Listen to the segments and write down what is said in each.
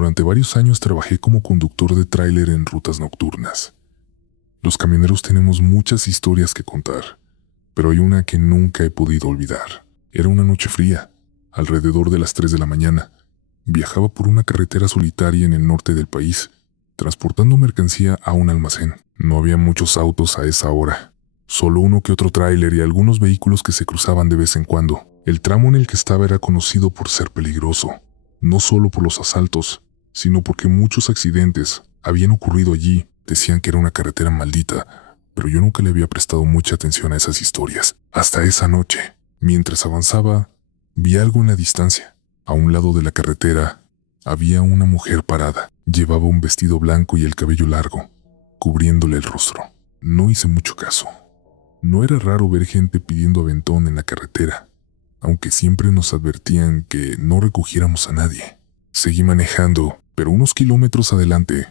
Durante varios años trabajé como conductor de tráiler en rutas nocturnas. Los camioneros tenemos muchas historias que contar, pero hay una que nunca he podido olvidar. Era una noche fría, alrededor de las 3 de la mañana. Viajaba por una carretera solitaria en el norte del país, transportando mercancía a un almacén. No había muchos autos a esa hora, solo uno que otro tráiler y algunos vehículos que se cruzaban de vez en cuando. El tramo en el que estaba era conocido por ser peligroso, no solo por los asaltos, sino porque muchos accidentes habían ocurrido allí. Decían que era una carretera maldita, pero yo nunca le había prestado mucha atención a esas historias. Hasta esa noche, mientras avanzaba, vi algo en la distancia. A un lado de la carretera había una mujer parada. Llevaba un vestido blanco y el cabello largo, cubriéndole el rostro. No hice mucho caso. No era raro ver gente pidiendo aventón en la carretera, aunque siempre nos advertían que no recogiéramos a nadie. Seguí manejando, pero unos kilómetros adelante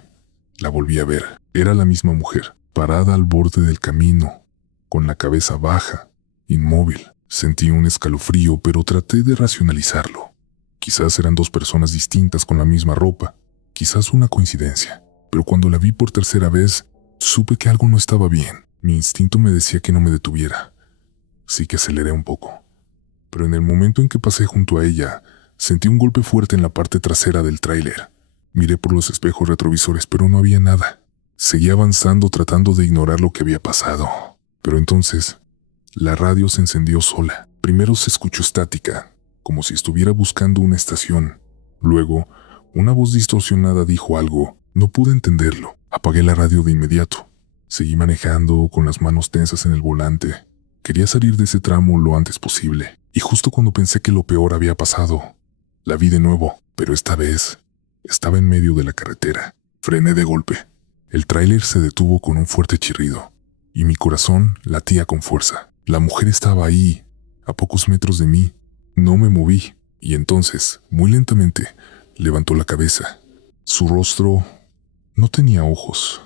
la volví a ver. Era la misma mujer, parada al borde del camino, con la cabeza baja, inmóvil. Sentí un escalofrío, pero traté de racionalizarlo. Quizás eran dos personas distintas con la misma ropa, quizás una coincidencia. Pero cuando la vi por tercera vez, supe que algo no estaba bien. Mi instinto me decía que no me detuviera. Sí que aceleré un poco. Pero en el momento en que pasé junto a ella, sentí un golpe fuerte en la parte trasera del tráiler. Miré por los espejos retrovisores, pero no había nada. Seguí avanzando tratando de ignorar lo que había pasado. Pero entonces, la radio se encendió sola. Primero se escuchó estática, como si estuviera buscando una estación. Luego, una voz distorsionada dijo algo. No pude entenderlo. Apagué la radio de inmediato. Seguí manejando con las manos tensas en el volante. Quería salir de ese tramo lo antes posible. Y justo cuando pensé que lo peor había pasado, la vi de nuevo, pero esta vez estaba en medio de la carretera. Frené de golpe. El tráiler se detuvo con un fuerte chirrido, y mi corazón latía con fuerza. La mujer estaba ahí, a pocos metros de mí. No me moví, y entonces, muy lentamente, levantó la cabeza. Su rostro no tenía ojos,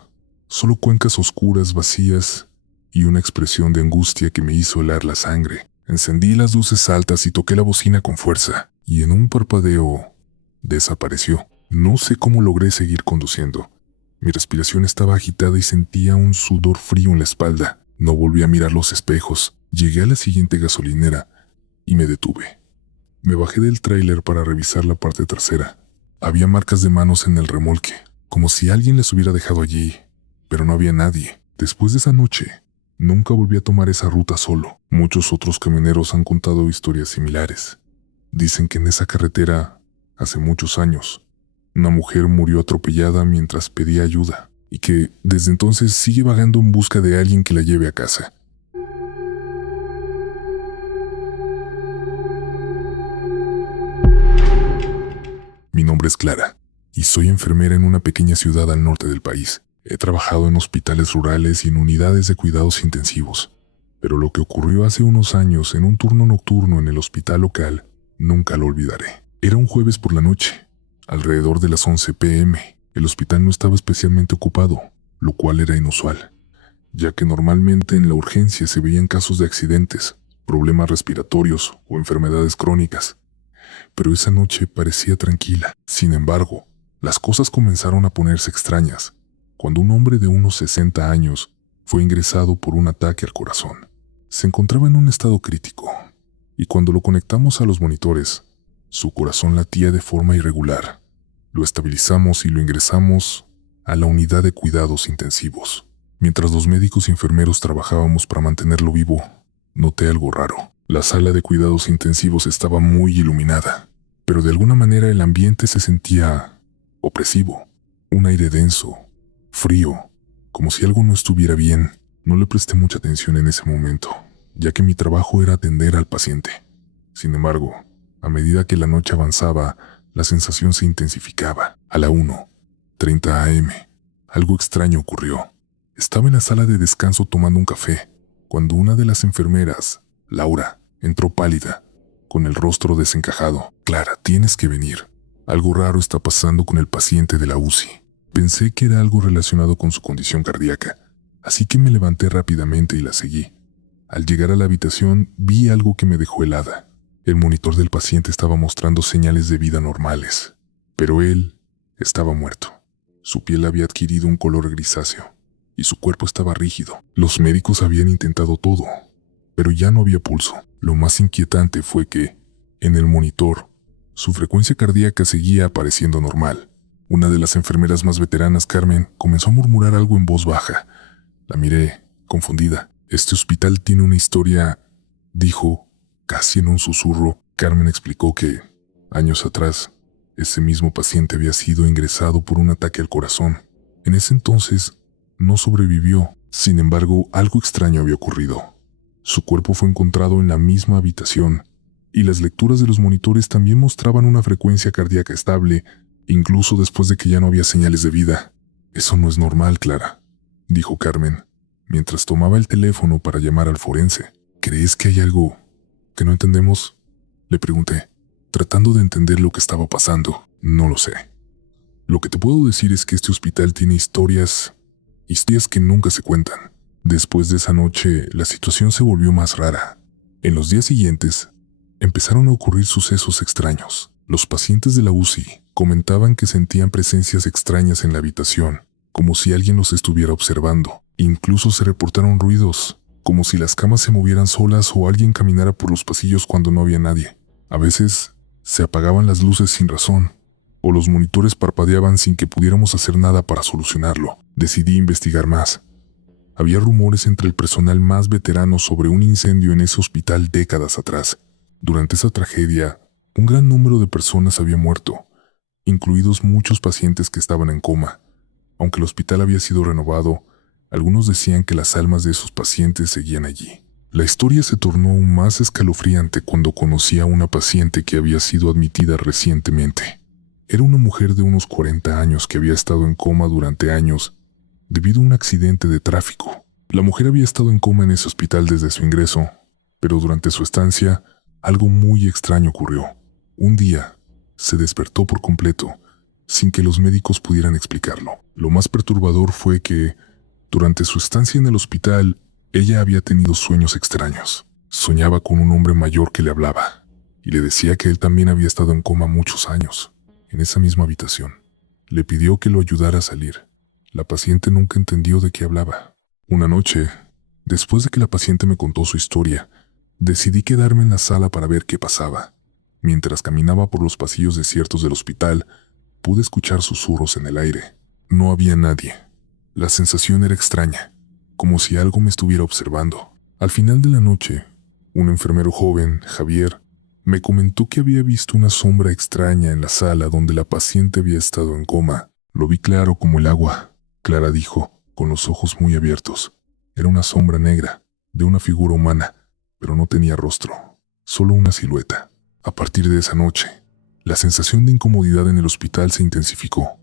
solo cuencas oscuras, vacías, y una expresión de angustia que me hizo helar la sangre. Encendí las luces altas y toqué la bocina con fuerza, y en un parpadeo desapareció. No sé cómo logré seguir conduciendo. Mi respiración estaba agitada y sentía un sudor frío en la espalda. No volví a mirar los espejos. Llegué a la siguiente gasolinera y me detuve. Me bajé del tráiler para revisar la parte trasera. Había marcas de manos en el remolque, como si alguien las hubiera dejado allí, pero no había nadie. Después de esa noche, nunca volví a tomar esa ruta solo. Muchos otros camioneros han contado historias similares. Dicen que en esa carretera, hace muchos años, una mujer murió atropellada mientras pedía ayuda, y que desde entonces sigue vagando en busca de alguien que la lleve a casa. Mi nombre es Clara, y soy enfermera en una pequeña ciudad al norte del país. He trabajado en hospitales rurales y en unidades de cuidados intensivos, pero lo que ocurrió hace unos años en un turno nocturno en el hospital local, nunca lo olvidaré. Era un jueves por la noche, alrededor de las 11 p.m. El hospital no estaba especialmente ocupado, lo cual era inusual, ya que normalmente en la urgencia se veían casos de accidentes, problemas respiratorios o enfermedades crónicas. Pero esa noche parecía tranquila. Sin embargo, las cosas comenzaron a ponerse extrañas cuando un hombre de unos 60 años fue ingresado por un ataque al corazón. Se encontraba en un estado crítico, y cuando lo conectamos a los monitores, su corazón latía de forma irregular. Lo estabilizamos y lo ingresamos a la unidad de cuidados intensivos. Mientras los médicos y enfermeros trabajábamos para mantenerlo vivo, noté algo raro. La sala de cuidados intensivos estaba muy iluminada, pero de alguna manera el ambiente se sentía opresivo. Un aire denso, frío, como si algo no estuviera bien. No le presté mucha atención en ese momento, ya que mi trabajo era atender al paciente. Sin embargo, a medida que la noche avanzaba, la sensación se intensificaba. A la 1:30 a.m., algo extraño ocurrió. Estaba en la sala de descanso tomando un café, cuando una de las enfermeras, Laura, entró pálida, con el rostro desencajado. «Clara, tienes que venir. Algo raro está pasando con el paciente de la UCI». Pensé que era algo relacionado con su condición cardíaca, así que me levanté rápidamente y la seguí. Al llegar a la habitación, vi algo que me dejó helada. El monitor del paciente estaba mostrando señales de vida normales, pero él Estaba muerto. Su piel había adquirido un color grisáceo y su cuerpo estaba rígido. Los médicos habían intentado todo, pero ya no había pulso. Lo más inquietante fue que, en el monitor, su frecuencia cardíaca seguía apareciendo normal. Una de las enfermeras más veteranas, Carmen, comenzó a murmurar algo en voz baja. La miré, confundida. «Este hospital tiene una historia», dijo, casi en un susurro. Carmen explicó que, años atrás, ese mismo paciente había sido ingresado por un ataque al corazón. En ese entonces, no sobrevivió. Sin embargo, algo extraño había ocurrido. Su cuerpo fue encontrado en la misma habitación, y las lecturas de los monitores también mostraban una frecuencia cardíaca estable, incluso después de que ya no había señales de vida. «Eso no es normal, Clara», dijo Carmen, mientras tomaba el teléfono para llamar al forense. «¿Crees que hay algo que no entendemos?», le pregunté, tratando de entender lo que estaba pasando. «No lo sé. Lo que te puedo decir es que este hospital tiene historias que nunca se cuentan». Después de esa noche, la situación se volvió más rara. En los días siguientes, empezaron a ocurrir sucesos extraños. Los pacientes de la UCI comentaban que sentían presencias extrañas en la habitación, como si alguien los estuviera observando. Incluso se reportaron ruidos, como si las camas se movieran solas o alguien caminara por los pasillos cuando no había nadie. A veces, se apagaban las luces sin razón, o los monitores parpadeaban sin que pudiéramos hacer nada para solucionarlo. Decidí investigar más. Había rumores entre el personal más veterano sobre un incendio en ese hospital décadas atrás. Durante esa tragedia, un gran número de personas había muerto, incluidos muchos pacientes que estaban en coma. Aunque el hospital había sido renovado, algunos decían que las almas de esos pacientes seguían allí. La historia se tornó aún más escalofriante cuando conocí a una paciente que había sido admitida recientemente. Era una mujer de unos 40 años que había estado en coma durante años debido a un accidente de tráfico. La mujer había estado en coma en ese hospital desde su ingreso, pero durante su estancia, algo muy extraño ocurrió. Un día, se despertó por completo, sin que los médicos pudieran explicarlo. Lo más perturbador fue que, durante su estancia en el hospital, ella había tenido sueños extraños. Soñaba con un hombre mayor que le hablaba, y le decía que él también había estado en coma muchos años, en esa misma habitación. Le pidió que lo ayudara a salir. La paciente nunca entendió de qué hablaba. Una noche, después de que la paciente me contó su historia, decidí quedarme en la sala para ver qué pasaba. Mientras caminaba por los pasillos desiertos del hospital, pude escuchar susurros en el aire. No había nadie. La sensación era extraña, como si algo me estuviera observando. Al final de la noche, un enfermero joven, Javier, me comentó que había visto una sombra extraña en la sala donde la paciente había estado en coma. «Lo vi claro como el agua», Clara dijo, con los ojos muy abiertos. Era una sombra negra, de una figura humana, pero no tenía rostro, solo una silueta. A partir de esa noche, la sensación de incomodidad en el hospital se intensificó.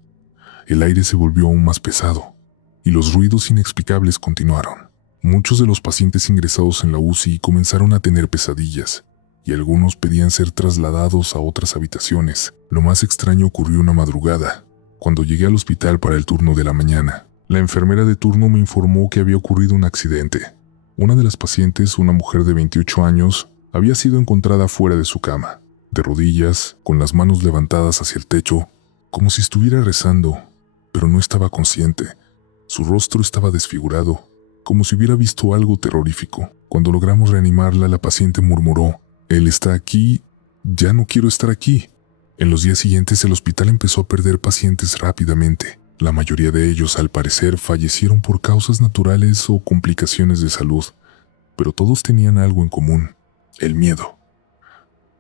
El aire se volvió aún más pesado, y los ruidos inexplicables continuaron. Muchos de los pacientes ingresados en la UCI comenzaron a tener pesadillas, y algunos pedían ser trasladados a otras habitaciones. Lo más extraño ocurrió una madrugada, cuando llegué al hospital para el turno de la mañana. La enfermera de turno me informó que había ocurrido un accidente. Una de las pacientes, una mujer de 28 años, había sido encontrada fuera de su cama, de rodillas, con las manos levantadas hacia el techo, como si estuviera rezando, pero no estaba consciente. Su rostro estaba desfigurado, como si hubiera visto algo terrorífico. Cuando logramos reanimarla, la paciente murmuró: «Él está aquí, ya no quiero estar aquí». En los días siguientes, el hospital empezó a perder pacientes rápidamente. La mayoría de ellos, al parecer, fallecieron por causas naturales o complicaciones de salud, pero todos tenían algo en común: el miedo.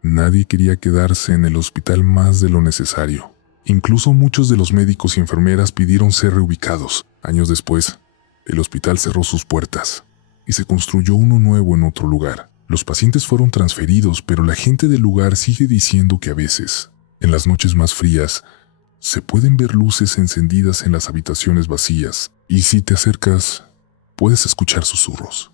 Nadie quería quedarse en el hospital más de lo necesario. Incluso muchos de los médicos y enfermeras pidieron ser reubicados. Años después, el hospital cerró sus puertas y se construyó uno nuevo en otro lugar. Los pacientes fueron transferidos, pero la gente del lugar sigue diciendo que a veces, en las noches más frías, se pueden ver luces encendidas en las habitaciones vacías, y si te acercas, puedes escuchar susurros.